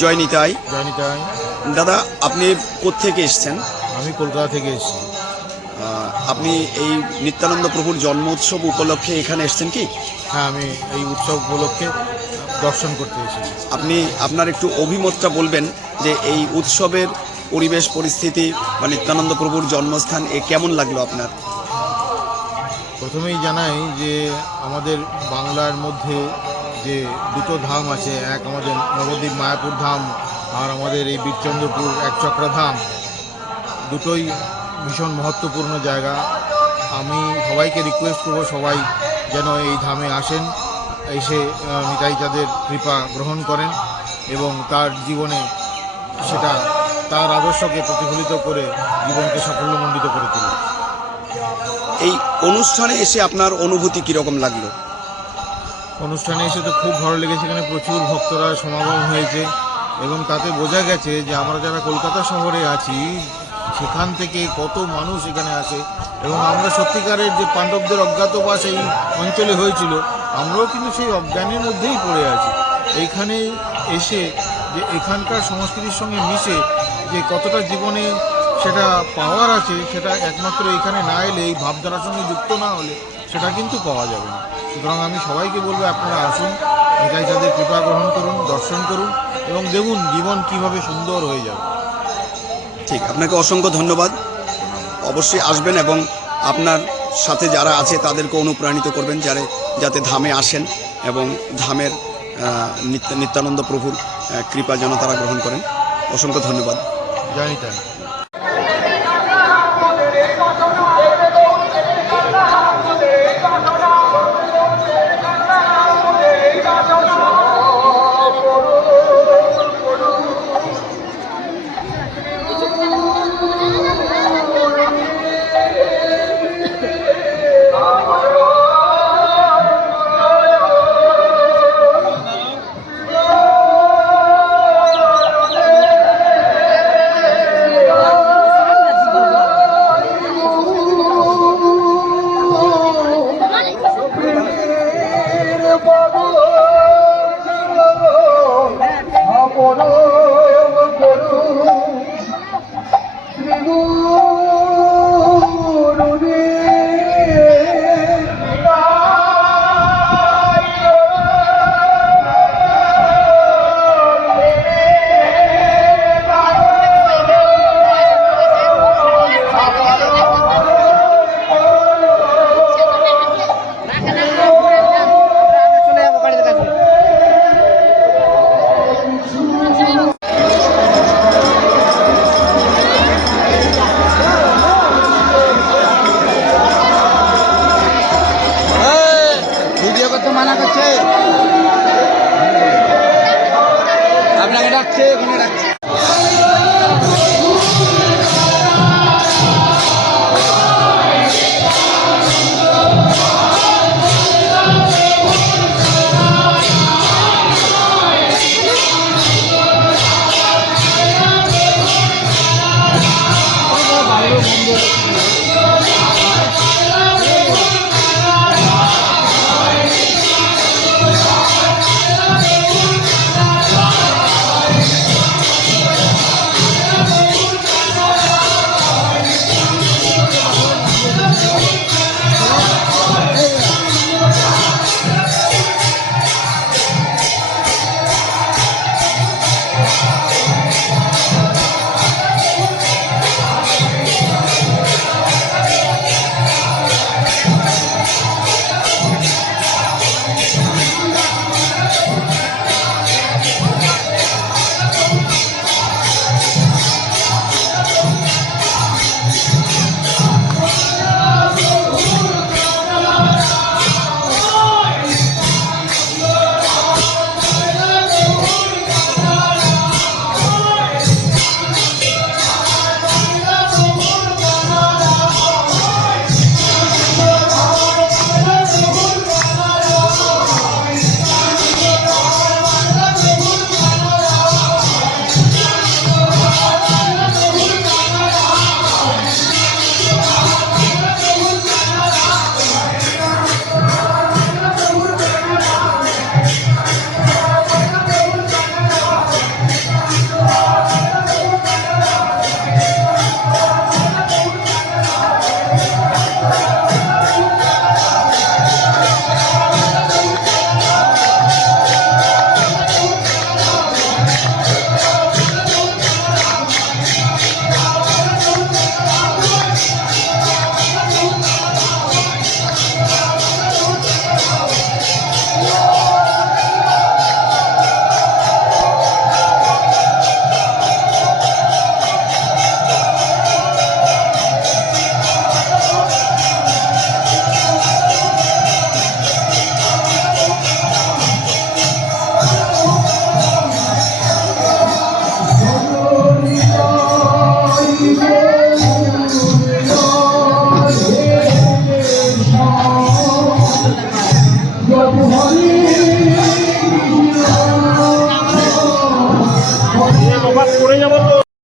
জয় নিতাই। জয় নিতাই। দাদা, আপনি কোত্থেকে এসেছেন? আমি কলকাতা থেকে এসেছি। আপনি এই নিত্যানন্দ প্রভুর জন্ম উৎসব উপলক্ষে এখানে এসেছেন কি? হ্যাঁ, আমি এই উৎসব উপলক্ষে দর্শন করতে এসেছি। আপনি আপনার একটু অভিমতটা বলবেন যে এই উৎসবের পরিবেশ পরিস্থিতি বা নিত্যানন্দ প্রভুর জন্মস্থান কেমন লাগলো আপনার? প্রথমেই জানাই যে আমাদের বাংলার মধ্যে যে দুটো ধাম আছে, এক আমাদের নবদ্বীপ মায়াপুর ধাম আর আমাদের এই বীরচন্দ্রপুর একচক্রা ধাম, দুটোই ভীষণ মহত্বপূর্ণ জায়গা। আমি সবাইকে রিকোয়েস্ট করব সবাই যেন এই ধামে আসেন, এসে নিতাই চাঁদের কৃপা গ্রহণ করেন এবং তার জীবনে সেটা তার আদর্শকে প্রতিফলিত করে জীবনকে সাফল্যমণ্ডিত করে তোলে। এই অনুষ্ঠানে এসে আপনার অনুভূতি কীরকম লাগলো? অনুষ্ঠানে এসে তো খুব ভালো লেগেছে। এখানে প্রচুর ভক্তরা সমাগম হয়েছে এবং তাতে বোঝা গেছে যে আমরা যারা কলকাতা শহরে আছি সেখান থেকে কত মানুষ এখানে আসে এবং আমরা সত্যিকারের যে পাণ্ডবদের অজ্ঞাতবাস এই অঞ্চলে হয়েছিল, আমরাও কিন্তু সেই অজ্ঞানের মধ্যেই পড়ে আছি। এইখানে এসে যে এখানকার সংস্কৃতির সঙ্গে মিশে যে কতটা জীবনে সেটা পাওয়ার আছে, সেটা একমাত্র এখানে না এলে, এই ভাবধারার সঙ্গে যুক্ত না হলে সেটা কিন্তু পাওয়া যাবে না। সুতরাং আমি সবাইকে বলবো আপনারা আসুন, নিতাই চাঁদের কৃপা গ্রহণ করুন, দর্শন করুন এবং দেখুন জীবন কিভাবে সুন্দর হয়ে যাবে। ঠিক, আপনাকে অসংখ্য ধন্যবাদ। অবশ্যই আসবেন এবং আপনার সাথে যারা আছে তাদেরকে অনুপ্রাণিত করবেন যাতে ধামে আসেন এবং ধামের নিত্যানন্দ প্রভুর কৃপা যেন তারা গ্রহণ করেন। অসংখ্য ধন্যবাদ। জানি তাই। মানা করছে, আপনাকে ডাকছে, এখানে ডাকছে। অবাক করে যাবো তো।